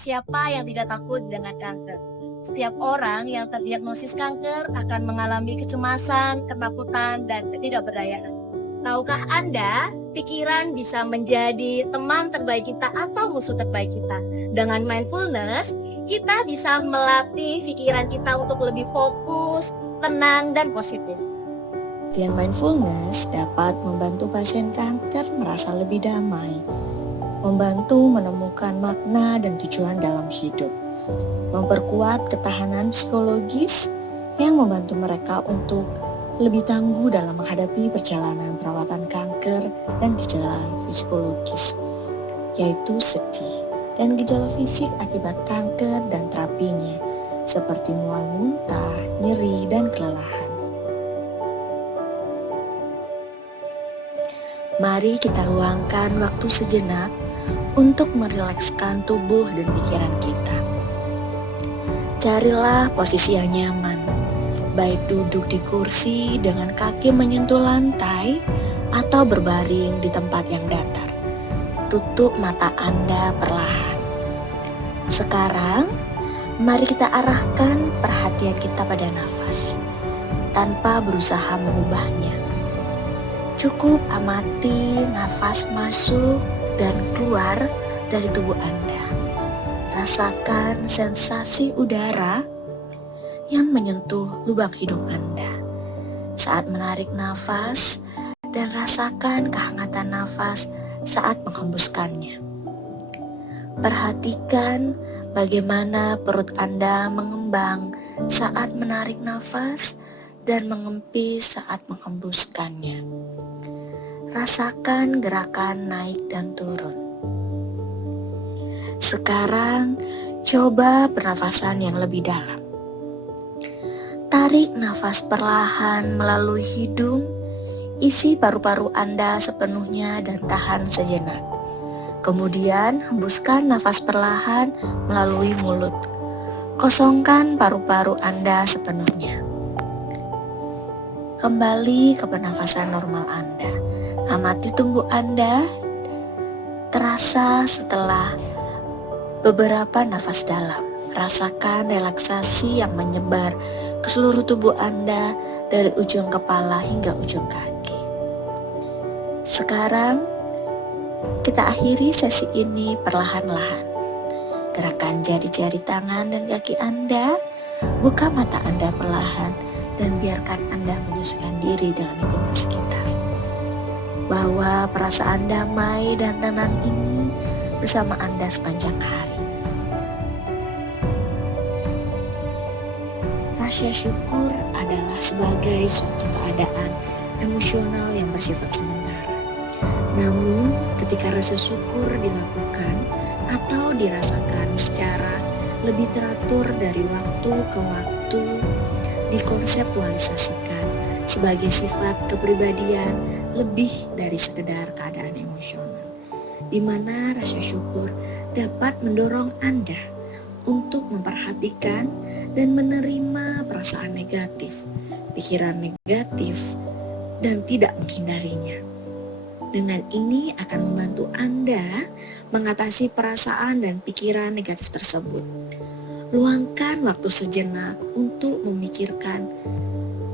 Siapa yang tidak takut dengan kanker? Setiap orang yang terdiagnosis kanker akan mengalami kecemasan, ketakutan, dan ketidakberdayaan. Tahukah Anda, pikiran bisa menjadi teman terbaik kita atau musuh terbaik kita? Dengan mindfulness, kita bisa melatih pikiran kita untuk lebih fokus, tenang, dan positif. Latihan mindfulness dapat membantu pasien kanker merasa lebih damai, membantu menemukan makna dan tujuan dalam hidup, memperkuat ketahanan psikologis yang membantu mereka untuk lebih tangguh dalam menghadapi perjalanan perawatan kanker dan gejala psikologis, yaitu sedih dan gejala fisik akibat kanker dan terapinya, seperti mual muntah, nyeri, dan kelelahan. Mari kita luangkan waktu sejenak untuk merilekskan tubuh dan pikiran kita. Carilah posisi yang nyaman, baik duduk di kursi dengan kaki menyentuh lantai atau berbaring di tempat yang datar. Tutup mata Anda perlahan. Sekarang, mari kita arahkan perhatian kita pada nafas, tanpa berusaha mengubahnya. Cukup amati nafas masuk dan keluar dari tubuh Anda. Rasakan sensasi udara yang menyentuh lubang hidung Anda saat menarik nafas, dan rasakan kehangatan nafas saat menghembuskannya. Perhatikan bagaimana perut Anda mengembang saat menarik nafas dan mengempis saat menghembuskannya. Rasakan gerakan naik dan turun. Sekarang, coba pernafasan yang lebih dalam. Tarik nafas perlahan melalui hidung, isi paru-paru Anda sepenuhnya dan tahan sejenak. Kemudian, hembuskan nafas perlahan melalui mulut. Kosongkan paru-paru Anda sepenuhnya. Kembali ke pernafasan normal Anda. Amati tubuh Anda terasa setelah beberapa nafas dalam. Rasakan relaksasi yang menyebar ke seluruh tubuh Anda dari ujung kepala hingga ujung kaki. Sekarang kita akhiri sesi ini perlahan-lahan. Gerakan jari-jari tangan dan kaki Anda, buka mata Anda perlahan dan biarkan Anda menyesuaikan diri dengan lingkungan sekitar. Bawa perasaan damai dan tenang ini bersama Anda sepanjang hari. Rasa syukur adalah sebagai suatu keadaan emosional yang bersifat sementara. Namun, ketika rasa syukur dilakukan atau dirasakan secara lebih teratur dari waktu ke waktu, dikonseptualisasikan sebagai sifat kepribadian lebih dari sekedar keadaan emosional, di mana rasa syukur dapat mendorong Anda untuk memperhatikan dan menerima perasaan negatif, pikiran negatif, dan tidak menghindarinya. Dengan ini akan membantu Anda mengatasi perasaan dan pikiran negatif tersebut. Luangkan waktu sejenak untuk memikirkan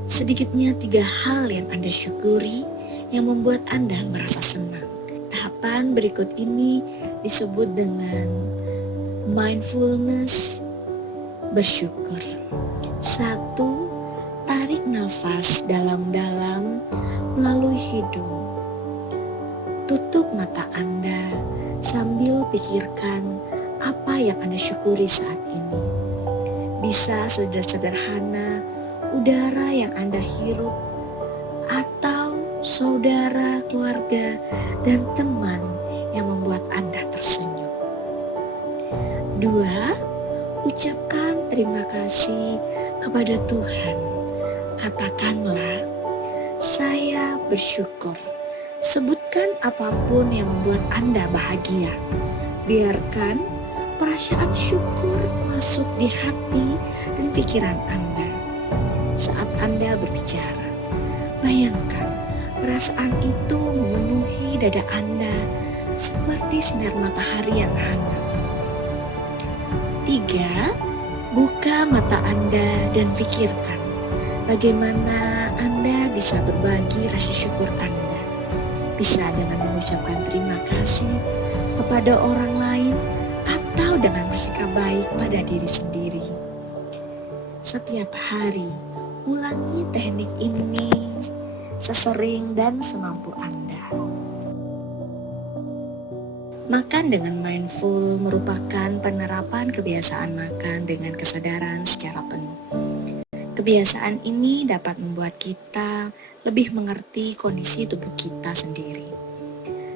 sedikitnya 3 hal yang Anda syukuri yang membuat Anda merasa senang. Tahapan berikut ini disebut dengan mindfulness bersyukur. 1. Tarik nafas dalam-dalam melalui hidung. Tutup mata Anda sambil pikirkan apa yang Anda syukuri saat ini. Bisa sederhana udara yang Anda hirup, atau saudara, keluarga, dan teman yang membuat Anda tersenyum. 2. Ucapkan terima kasih kepada Tuhan. Katakanlah, saya bersyukur. Sebutkan apapun yang membuat Anda bahagia. Biarkan perasaan syukur masuk di hati dan pikiran Anda. Saat Anda berbicara, bayangkan perasaan itu memenuhi dada Anda seperti sinar matahari yang hangat. Tiga, buka mata Anda dan pikirkan bagaimana Anda bisa berbagi rasa syukur Anda. Bisa dengan mengucapkan terima kasih kepada orang lain atau dengan bersikap baik pada diri sendiri. Setiap hari, ulangi teknik ini sesering dan semampu Anda. Makan dengan mindful merupakan penerapan kebiasaan makan dengan kesadaran secara penuh. Kebiasaan ini dapat membuat kita lebih mengerti kondisi tubuh kita sendiri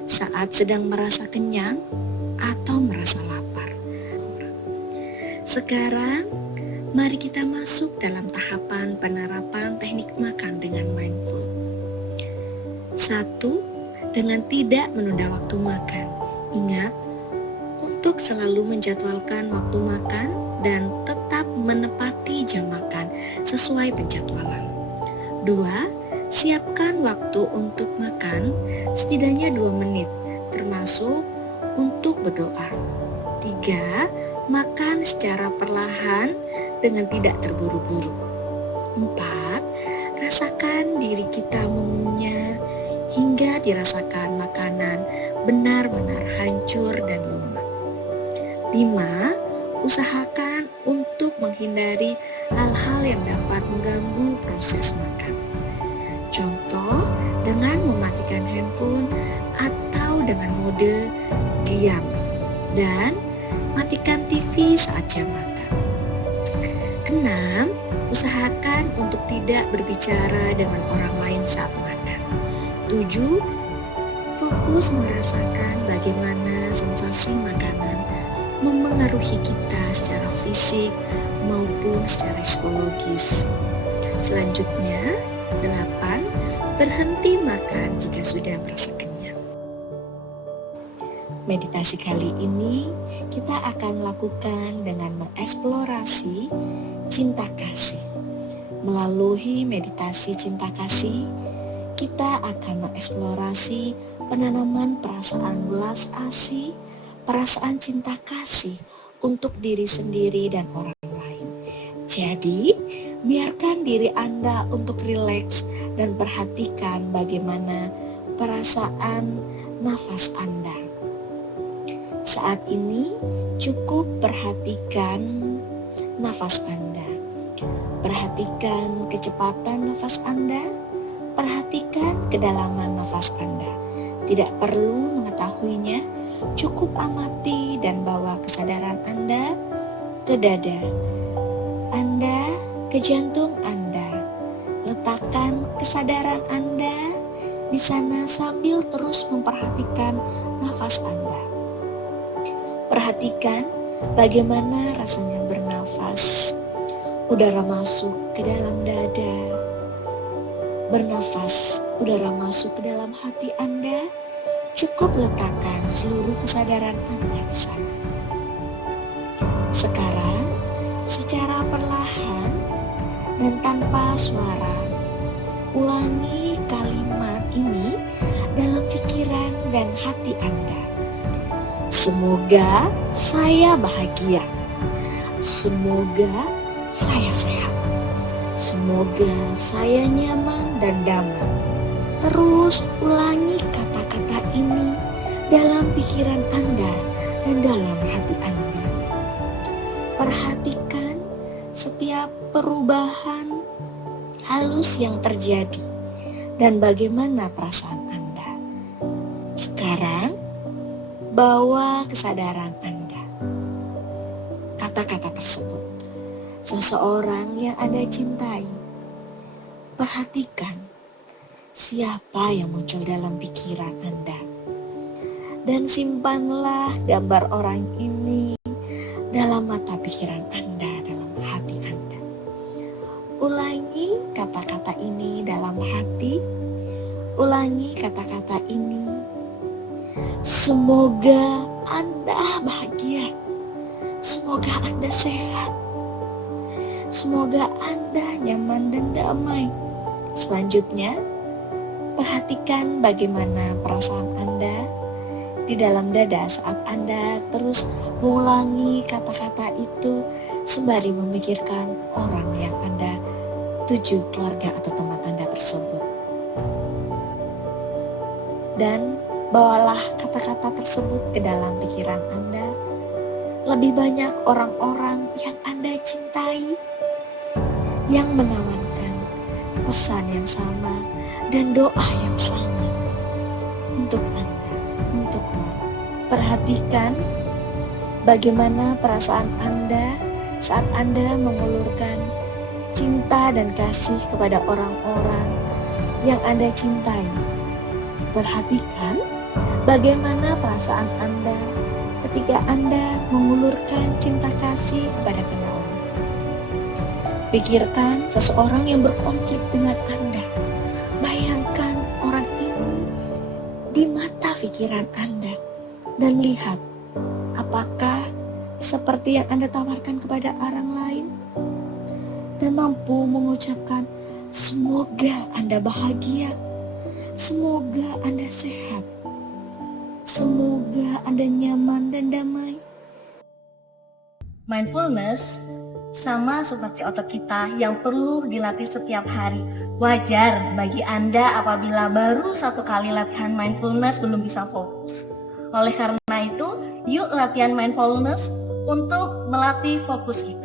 saat sedang merasa kenyang atau merasa lapar. Sekarang, mari kita masuk dalam tahapan penerapan teknik makan dengan mindful. 1. Dengan tidak menunda waktu makan. Ingat, untuk selalu menjadwalkan waktu makan dan tetap menepati jam makan sesuai penjadwalan. 2. Siapkan waktu untuk makan setidaknya 2 menit, termasuk untuk berdoa. 3. Makan secara perlahan dengan tidak terburu-buru. 4. Rasakan diri kita mengunyah hingga dirasakan makanan benar-benar hancur dan lunak. 5. Usahakan untuk menghindari hal-hal yang dapat mengganggu proses makan. Contoh, dengan mematikan handphone atau dengan mode diam, dan matikan TV saat jam makan. 6. Usahakan untuk tidak berbicara dengan orang lain saat makan. 7. Fokus merasakan bagaimana sensasi makanan memengaruhi kita secara fisik maupun secara psikologis. Selanjutnya, 8. Berhenti makan jika sudah merasa kenyang. Meditasi kali ini kita akan lakukan dengan mengeksplorasi cinta kasih. Melalui meditasi cinta kasih, kita akan mengeksplorasi penanaman perasaan belas asih, perasaan cinta kasih untuk diri sendiri dan orang lain. Jadi, biarkan diri Anda untuk rileks dan perhatikan bagaimana perasaan nafas Anda. Saat ini, cukup perhatikan nafas Anda. Perhatikan kecepatan nafas Anda, perhatikan kedalaman nafas Anda. Tidak perlu mengetahuinya, cukup amati dan bawa kesadaran Anda ke dada Anda, ke jantung Anda. Letakkan kesadaran Anda di sana sambil terus memperhatikan nafas Anda. Perhatikan bagaimana rasanya bernafas. Udara masuk ke dalam dada. Bernafas, udara masuk ke dalam hati Anda. Cukup letakkan seluruh kesadaran Anda di sana. Sekarang, secara perlahan dan tanpa suara, ulangi kalimat ini dalam pikiran dan hati Anda. Semoga saya bahagia. Semoga saya sehat. Semoga saya nyaman dan damai. Terus ulangi kata-kata ini dalam pikiran Anda dan dalam hati Anda. Perhatikan setiap perubahan halus yang terjadi dan bagaimana perasaan Anda. Sekarang, bawa kesadaran Anda. Kata-kata tersebut, seseorang yang Anda cintai. Perhatikan siapa yang muncul dalam pikiran Anda. Dan simpanlah gambar orang ini dalam mata pikiran Anda, dalam hati Anda. Ulangi kata-kata ini dalam hati. Ulangi kata-kata ini. Semoga Anda bahagia. Semoga Anda sehat. Semoga Anda nyaman dan damai. Selanjutnya, perhatikan bagaimana perasaan Anda di dalam dada saat Anda terus mengulangi kata-kata itu sembari memikirkan orang yang Anda tuju, keluarga atau teman Anda tersebut. Dan bawalah kata-kata tersebut ke dalam pikiran Anda. Lebih banyak orang-orang yang Anda cintai yang menawarkan pesan yang sama dan doa yang sama untuk Anda, untukmu. Perhatikan bagaimana perasaan Anda saat Anda mengulurkan cinta dan kasih kepada orang-orang yang Anda cintai. Perhatikan bagaimana perasaan Anda ketika Anda mengulurkan cinta kasih kepada kenalan. Pikirkan seseorang yang berkonflik dengan Anda. Bayangkan orang ini di mata pikiran Anda dan lihat apakah seperti yang Anda tawarkan kepada orang lain, dan mampu mengucapkan semoga Anda bahagia, semoga Anda sehat, semoga Anda nyaman dan damai. Mindfulness sama seperti otot kita yang perlu dilatih setiap hari. Wajar bagi Anda apabila baru satu kali latihan mindfulness belum bisa fokus. Oleh karena itu, yuk latihan mindfulness untuk melatih fokus kita.